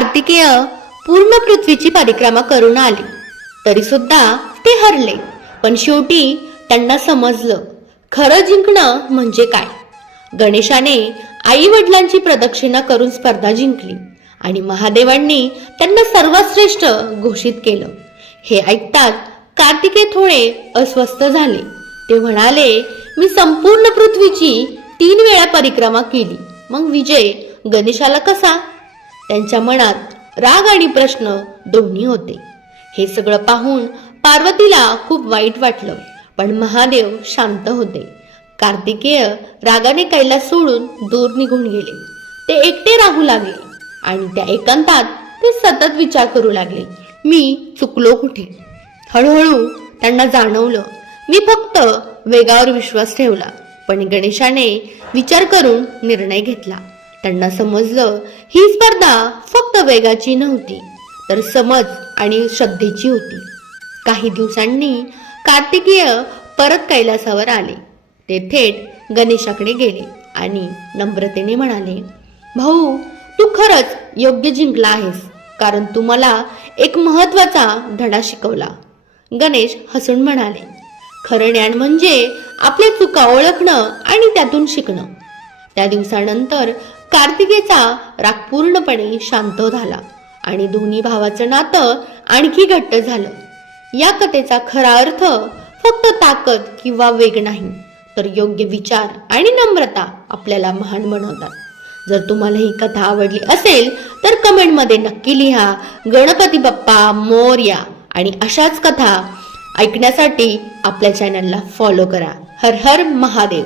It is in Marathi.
कार्तिकेय पूर्ण पृथ्वीची परिक्रमा करून आले, तरी सुद्धा ते हरले. पण शेवटी त्यांना समजलं खरं जिंकणं म्हणजे काय. गणेशाने आई वडिलांची प्रदक्षिणा करून स्पर्धा जिंकली आणि महादेवांनी त्यांना सर्वात श्रेष्ठ घोषित केलं. हे ऐकताच कार्तिकेय थोडे अस्वस्थ झाले. ते म्हणाले, मी संपूर्ण पृथ्वीची 3 वेळा परिक्रमा केली, मग विजय गणेशाला कसा? त्यांच्या मनात राग आणि प्रश्न दोन्ही होते. हे सगळं पाहून पार्वतीला खूप वाईट वाटलं, पण महादेव शांत होते. कार्तिकेय रागाने कैलास सोडून दूर निघून गेले. ते एकटे राहू लागले आणि त्या एकांतात ते सतत विचार करू लागले, मी चुकलो कुठे? हळूहळू त्यांना जाणवलं, मी फक्त वेगावर विश्वास ठेवला. पण गणेशाने विचार करून निर्णय घेतला. त्यांना समजलं ही स्पर्धा फक्त वेगाची नव्हती, तर समज आणि श्रद्धेची होती. काही दिवसांनी कार्तिकेय परत कैलासावर आले. ते थेट गणेशाकडे गेले आणि नम्रतेने म्हणाले, भाऊ, तू खरंच योग्य जिंकला आहेस, कारण तू मला एक महत्वाचा धडा शिकवला. गणेश हसून म्हणाले, खरं ज्ञान म्हणजे आपल्या चुका ओळखणं आणि त्यातून शिकणं. त्या दिवसानंतर कार्तिकेयचा राग पूर्णपणे शांत झाला आणि दोन्ही भावाचं नातं आणखी घट्ट झालं. या कथेचा खरा अर्थ फक्त ताकद किंवा वेग नाही, तर योग्य विचार आणि नम्रता आपल्याला महान बनवतात. जर तुम्हाला ही कथा आवडली असेल तर कमेंटमध्ये नक्की लिहा, गणपती बाप्पा मोरया. आणि अशाच कथा ऐकण्यासाठी आपल्या चॅनलला फॉलो करा. हर हर महादेव.